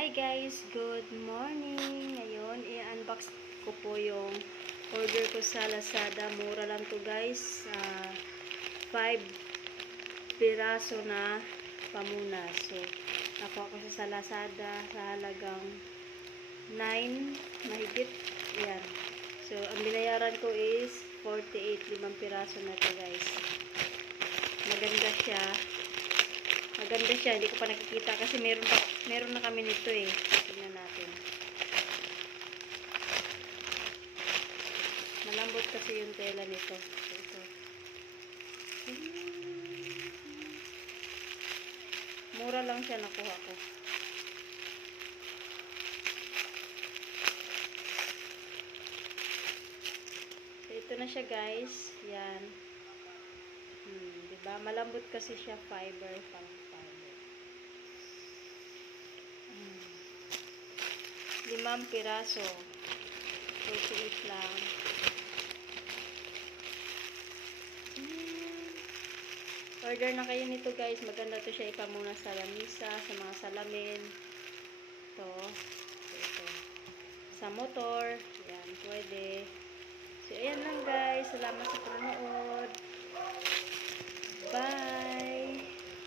Hi guys, good morning. Ngayon, i-unbox ko po yung order ko sa Lazada. Mura lang to guys. 5 piraso na pamunas. So, nakuha ko siya sa Lazada sa halagang 9 mahigit. Yan. So, ang binayaran ko is 48, 5 piraso na to guys. Maganda siya. Maganda siya, hindi ko pa nakikita kasi meron na kami nito eh. Tingnan natin. Malambot kasi yung tela nito. Ito. Mura lang siya nakuha ko. So, ito na siya guys. Yan. Diba? Malambot kasi siya, fiber, pang fiber. 5 piraso. 48 lang. Order na kayo nito guys. Maganda to siya ipamuna sa lamisa, sa mga salamin. Ito. Sa motor. Yan, pwede. So, ayan lang guys. Salamat sa panonood. Bye!